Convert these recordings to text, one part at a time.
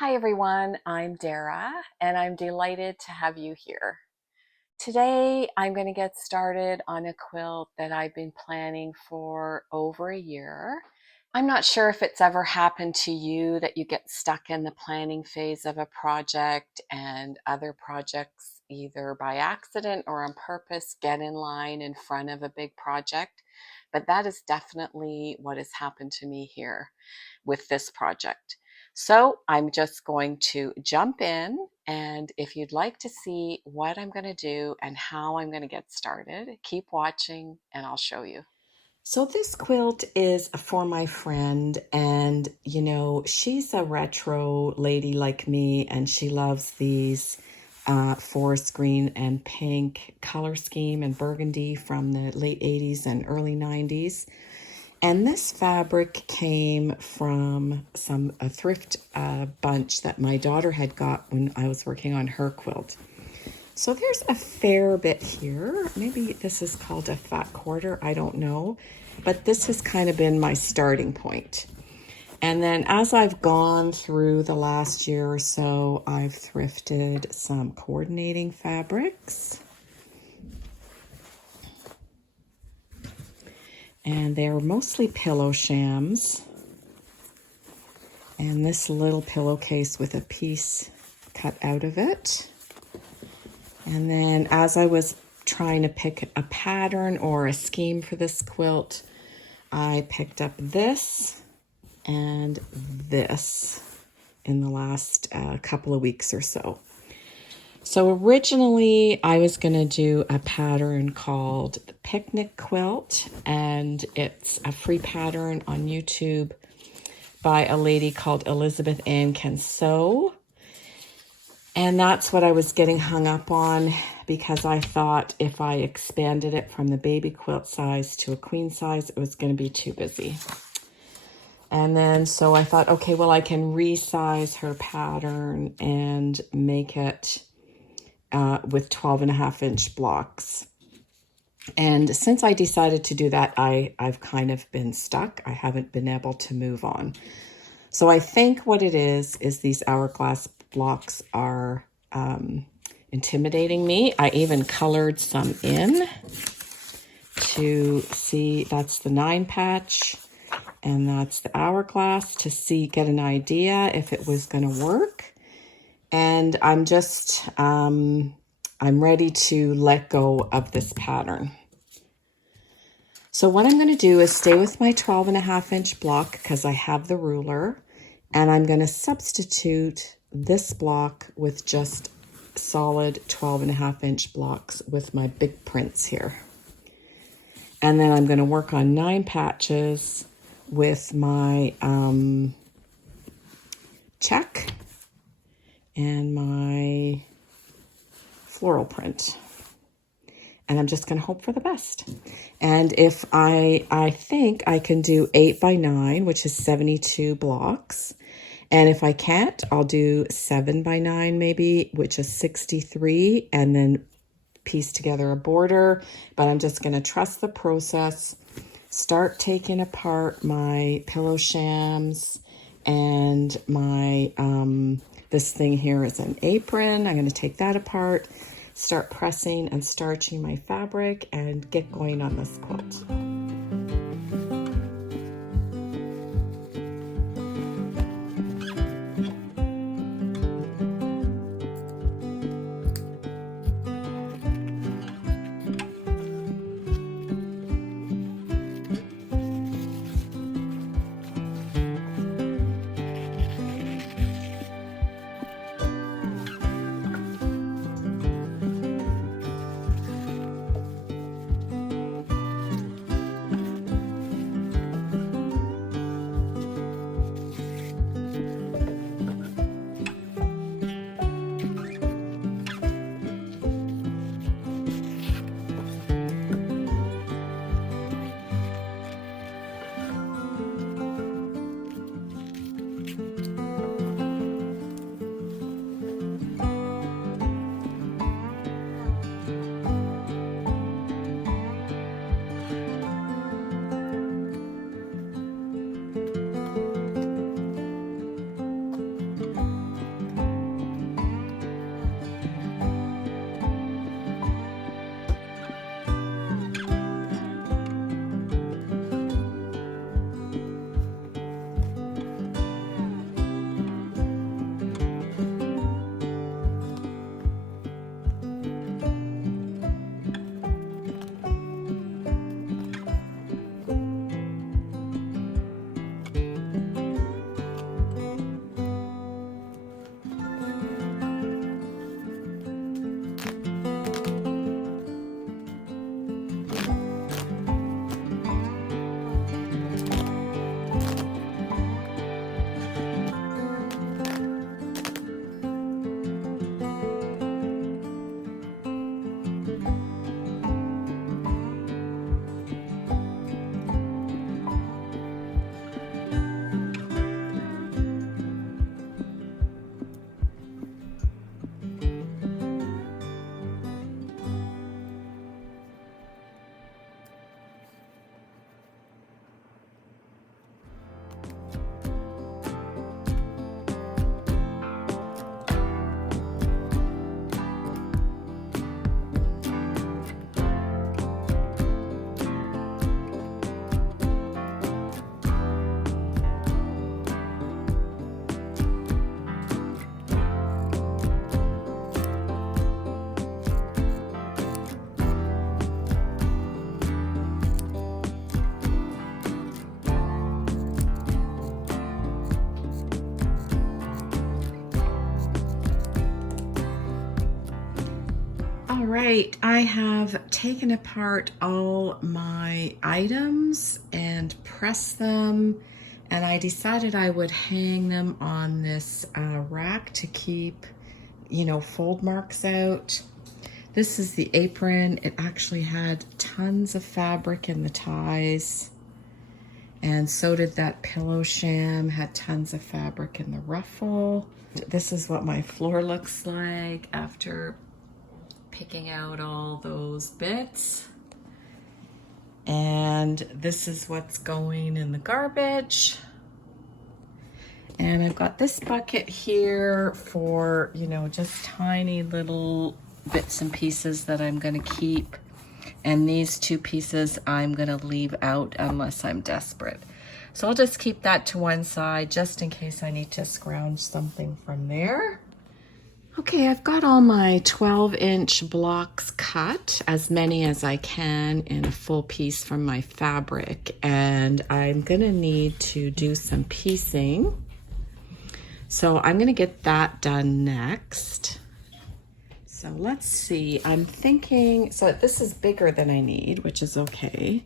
Hi everyone, I'm Dara and I'm delighted to have you here. Today I'm going to get started on a quilt that I've been planning for over a year. I'm not sure if it's ever happened to you that you get stuck in the planning phase of a project and other projects, either by accident or on purpose, get in line in front of a big project. But that is definitely what has happened to me here with this project. So I'm just going to jump in, and if you'd like to see what I'm going to do and how I'm going to get started, keep watching and I'll show you. So this quilt is for my friend, and she's a retro lady like me, and she loves these forest green and pink color scheme and burgundy from the late 80s and early 90s. And this fabric came from a thrift bunch that my daughter had got when I was working on her quilt. So there's a fair bit here. Maybe this is called a fat quarter, I don't know. But this has kind of been my starting point. And then as I've gone through the last year or so, I've thrifted some coordinating fabrics. And they're mostly pillow shams. And this little pillowcase with a piece cut out of it. And then as I was trying to pick a pattern or a scheme for this quilt, I picked up this and this in the last couple of weeks or so. So originally I was going to do a pattern called the Picnic Quilt, and it's a free pattern on YouTube by a lady called Elizabeth Ann Can Sew. And that's what I was getting hung up on, because I thought if I expanded it from the baby quilt size to a queen size, it was going to be too busy. And then so I thought, okay, well, I can resize her pattern and make it with 12.5-inch blocks. And since I decided to do that, I've kind of been stuck. I haven't been able to move on. So I think what it is these hourglass blocks are intimidating me. I even colored some in to see. That's the 9 patch and that's the hourglass, to get an idea if it was going to work. And I'm just, I'm ready to let go of this pattern. So what I'm going to do is stay with my 12.5-inch block because I have the ruler, and I'm going to substitute this block with just solid 12.5-inch blocks with my big prints here. And then I'm going to work on 9 patches with my check and my floral print. And I'm just going to hope for the best. And if I think I can do 8x9, which is 72 blocks. And if I can't, I'll do 7x9 maybe, which is 63, and then piece together a border. But I'm just going to trust the process, start taking apart my pillow shams, and my, this thing here is an apron. I'm going to take that apart, start pressing and starching my fabric, and get going on this quilt. right, I have taken apart all my items and pressed them, and I decided I would hang them on this rack to keep, you know, fold marks out. This is the apron. It actually had tons of fabric in the ties, and so did that pillow sham, had tons of fabric in the ruffle. This is what my floor looks like after picking out all those bits. And this is what's going in the garbage. And I've got this bucket here for, you know, just tiny little bits and pieces that I'm gonna keep. And these two pieces I'm gonna leave out unless I'm desperate. So I'll just keep that to one side just in case I need to scrounge something from there. Okay, I've got all my 12-inch blocks cut, as many as I can in a full piece from my fabric, and I'm gonna need to do some piecing. So I'm gonna get that done next. So let's see, I'm thinking, so this is bigger than I need, which is okay.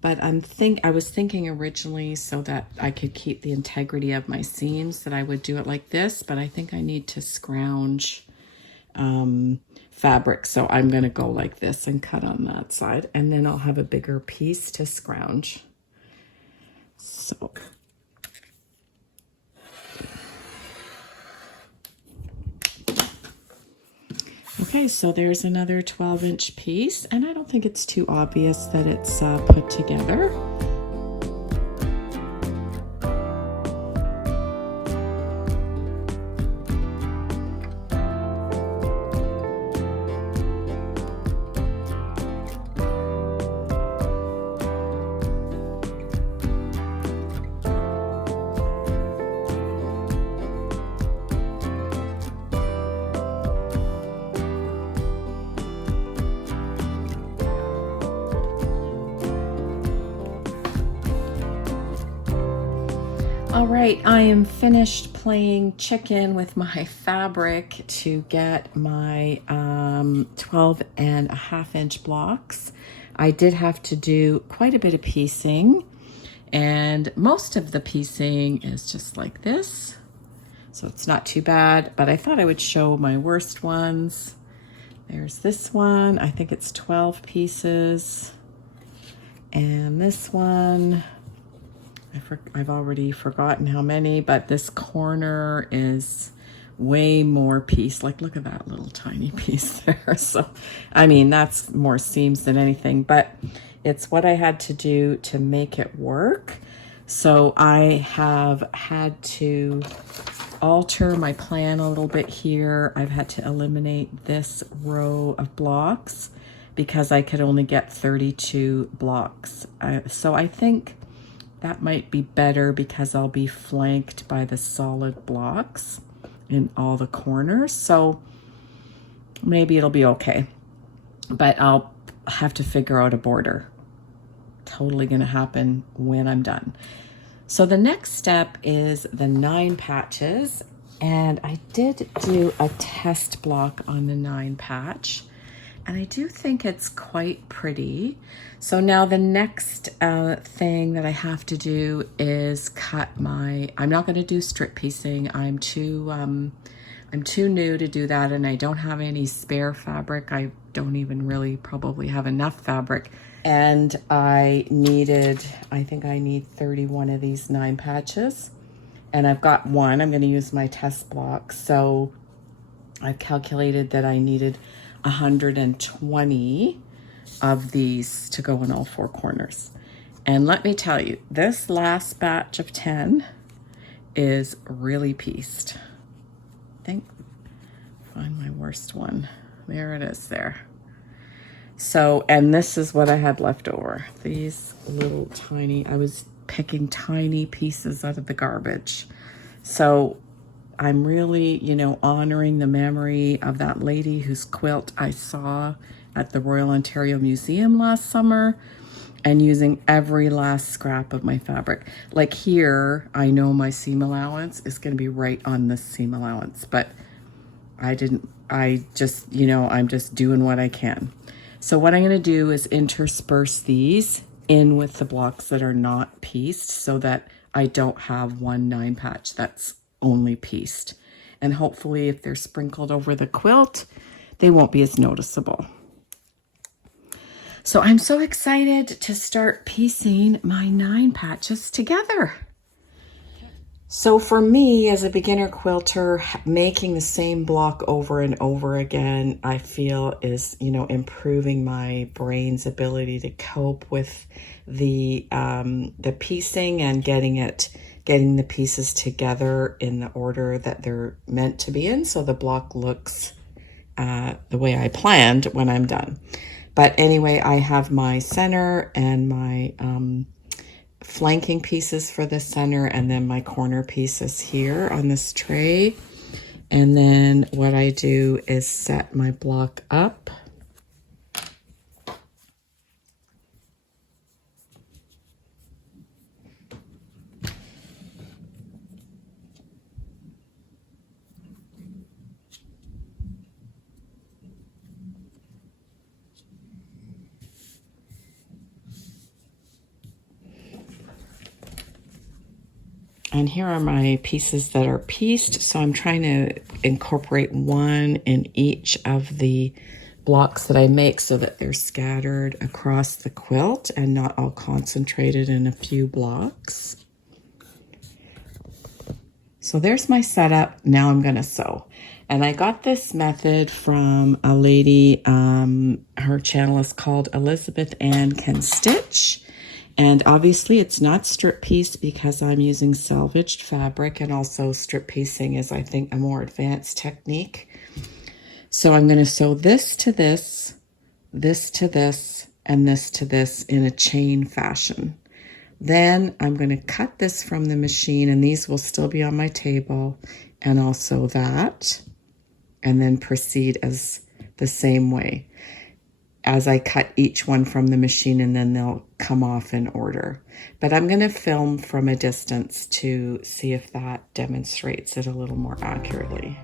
But I was thinking originally so that I could keep the integrity of my seams that I would do it like this, but I think I need to scrounge fabric. So I'm gonna go like this and cut on that side, and then I'll have a bigger piece to scrounge. So. Okay, so there's another 12-inch piece, and I don't think it's too obvious that it's put together. All right, I am finished playing chicken with my fabric to get my 12.5-inch blocks. I did have to do quite a bit of piecing, and most of the piecing is just like this. So it's not too bad, but I thought I would show my worst ones. There's this one, I think it's 12 pieces. And this one, I've already forgotten how many, but this corner is way more piece. Like, look at that little tiny piece there. So, I mean, that's more seams than anything, but it's what I had to do to make it work. So I have had to alter my plan a little bit here. I've had to eliminate this row of blocks because I could only get 32 blocks. So I think that might be better because I'll be flanked by the solid blocks in all the corners. So maybe it'll be okay, but I'll have to figure out a border. Totally gonna happen when I'm done. So the next step is the 9 patches, and I did do a test block on the 9 patch, and I do think it's quite pretty. So now the next thing that I have to do is cut I'm not gonna do strip piecing. I'm too new to do that, and I don't have any spare fabric. I don't even really probably have enough fabric. And I think I need 31 of these 9 patches. And I've got one, I'm gonna use my test block. So I've calculated that I needed 120 of these to go in all 4 corners. And let me tell you, this last batch of 10 is really pieced. Find my worst one. There it is there. So, and this is what I had left over. These little tiny, I was picking tiny pieces out of the garbage. So I'm really, you know, honoring the memory of that lady whose quilt I saw at the Royal Ontario Museum last summer, and using every last scrap of my fabric. Like here, I know my seam allowance is gonna be right on this seam allowance, but I just, I'm just doing what I can. So what I'm going to do is intersperse these in with the blocks that are not pieced so that I don't have one 9 patch that's only pieced. And hopefully if they're sprinkled over the quilt, they won't be as noticeable. So I'm so excited to start piecing my 9 patches together. So for me, as a beginner quilter, making the same block over and over again, I feel is, improving my brain's ability to cope with the piecing and getting the pieces together in the order that they're meant to be in, so the block looks the way I planned when I'm done. But anyway, I have my center and my flanking pieces for the center, and then my corner pieces here on this tray. And then what I do is set my block up. And here are my pieces that are pieced. So I'm trying to incorporate one in each of the blocks that I make so that they're scattered across the quilt and not all concentrated in a few blocks. So there's my setup. Now I'm going to sew. And I got this method from a lady. Her channel is called Elizabeth Ann Can Stitch. And obviously it's not strip piece because I'm using salvaged fabric, and also strip piecing is, I think, a more advanced technique. So I'm going to sew this to this, this to this, and this to this in a chain fashion. Then I'm going to cut this from the machine, and these will still be on my table, and also that, and then proceed as the same way as I cut each one from the machine, and then they'll come off in order. But I'm going to film from a distance to see if that demonstrates it a little more accurately.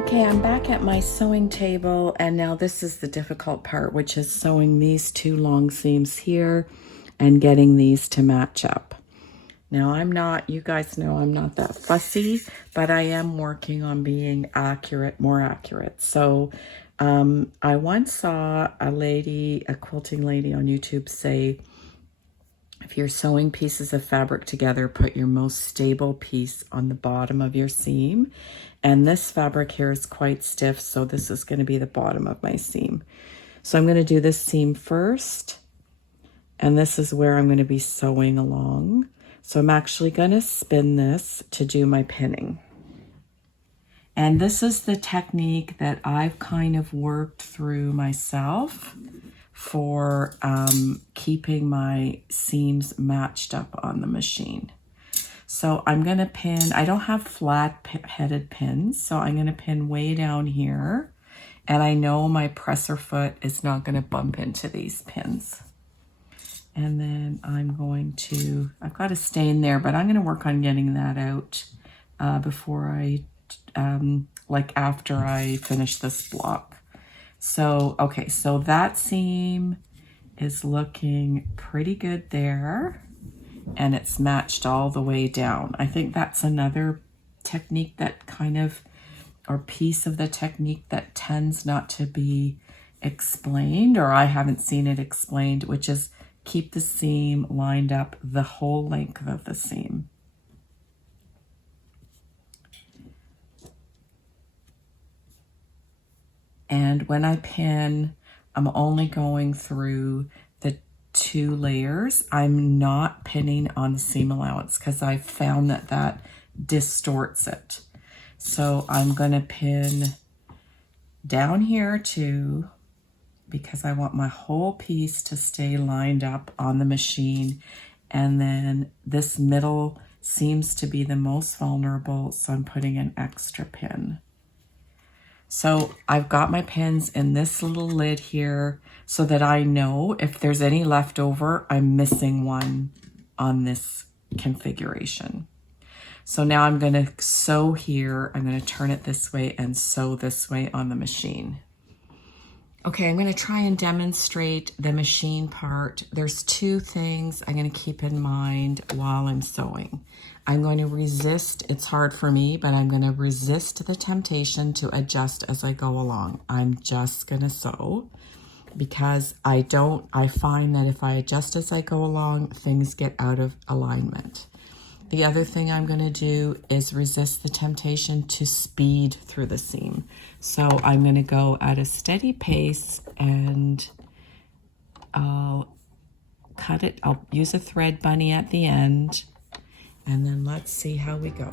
Okay, I'm back at my sewing table, and now this is the difficult part, which is sewing these two long seams here and getting these to match up. Now you guys know I'm not that fussy, but I am working on being accurate, more accurate. So I once saw a quilting lady on YouTube say, if you're sewing pieces of fabric together, put your most stable piece on the bottom of your seam. And this fabric here is quite stiff, so this is going to be the bottom of my seam. So I'm going to do this seam first, and this is where I'm going to be sewing along. So I'm actually going to spin this to do my pinning. And this is the technique that I've kind of worked through myself for keeping my seams matched up on the machine. So I'm going to pin, I don't have flat-headed pins, so I'm going to pin way down here. And I know my presser foot is not going to bump into these pins. And then I've got a stain there, but I'm going to work on getting that out before after I finish this block. So, okay, so that seam is looking pretty good there. And it's matched all the way down. I think that's another technique that or piece of the technique that tends not to be explained, or I haven't seen it explained, which is keep the seam lined up the whole length of the seam. And when I pin, I'm only going through the 2 layers. I'm not pinning on the seam allowance because I've found that distorts it. So I'm going to pin down here too, because I want my whole piece to stay lined up on the machine. And then this middle seems to be the most vulnerable, so I'm putting an extra pin. So I've got my pins in this little lid here so that I know if there's any left over, I'm missing one on this configuration. So now I'm going to sew here. I'm going to turn it this way and sew this way on the machine. Okay, I'm going to try and demonstrate the machine part. There's 2 things I'm going to keep in mind while I'm sewing. I'm going to resist, it's hard for me, but I'm going to resist the temptation to adjust as I go along. I'm just going to sew because I find that if I adjust as I go along, things get out of alignment. The other thing I'm going to do is resist the temptation to speed through the seam. So I'm going to go at a steady pace, and I'll cut it. I'll use a thread bunny at the end, and then let's see how we go.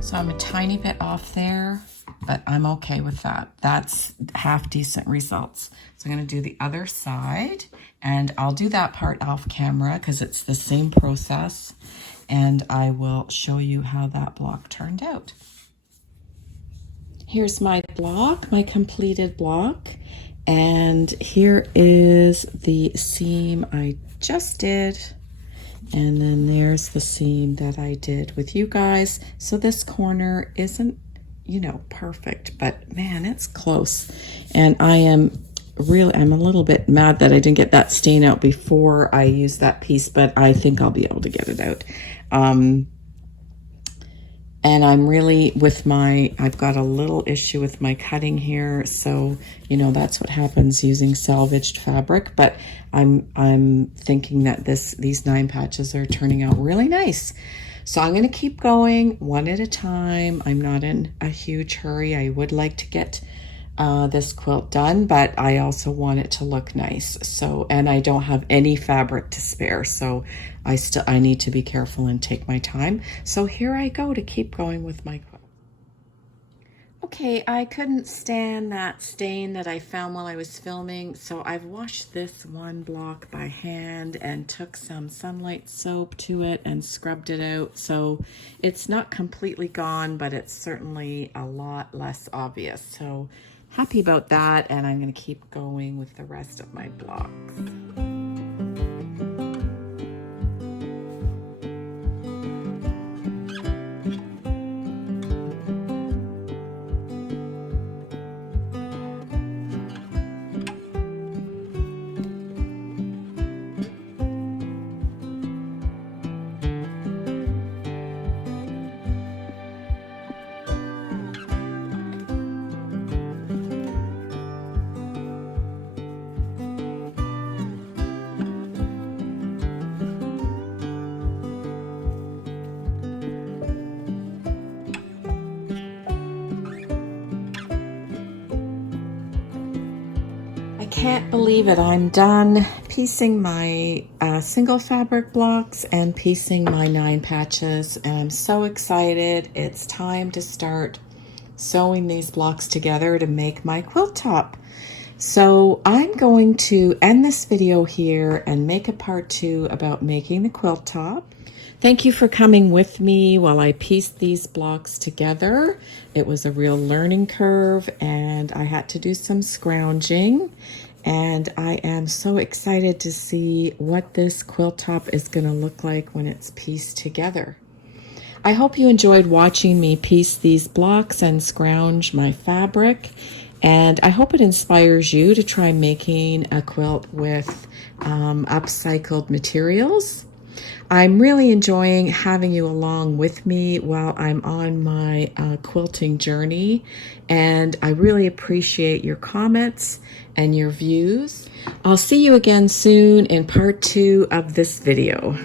So I'm a tiny bit off there, but I'm okay with that. That's half decent results. So I'm going to do the other side, and I'll do that part off camera because it's the same process, and I will show you how that block turned out. Here's my block, my completed block, and here is the seam I just did. And then there's the seam that I did with you guys. So this corner isn't, perfect, but man, it's close. And I am I'm a little bit mad that I didn't get that stain out before I used that piece, but I think I'll be able to get it out. And I'm really I've got a little issue with my cutting here. So, you know, that's what happens using salvaged fabric. But I'm thinking that these 9 patches are turning out really nice. So I'm going to keep going one at a time. I'm not in a huge hurry. I would like to get this quilt done, but I also want it to look nice. So, and I don't have any fabric to spare, so I need to be careful and take my time. So here I go to keep going with my quilt. Okay, I couldn't stand that stain that I found while I was filming, so I've washed this one block by hand and took some sunlight soap to it and scrubbed it out. So it's not completely gone, but it's certainly a lot less obvious. So happy about that, and I'm going to keep going with the rest of my blocks. I can't believe it. I'm done piecing my single fabric blocks and piecing my 9 patches, and I'm so excited. It's time to start sewing these blocks together to make my quilt top. So I'm going to end this video here and make a part 2 about making the quilt top. Thank you for coming with me while I pieced these blocks together. It was a real learning curve, and I had to do some scrounging. And I am so excited to see what this quilt top is going to look like when it's pieced together. I hope you enjoyed watching me piece these blocks and scrounge my fabric. And I hope it inspires you to try making a quilt with upcycled materials. I'm really enjoying having you along with me while I'm on my quilting journey, and I really appreciate your comments and your views. I'll see you again soon in part 2 of this video.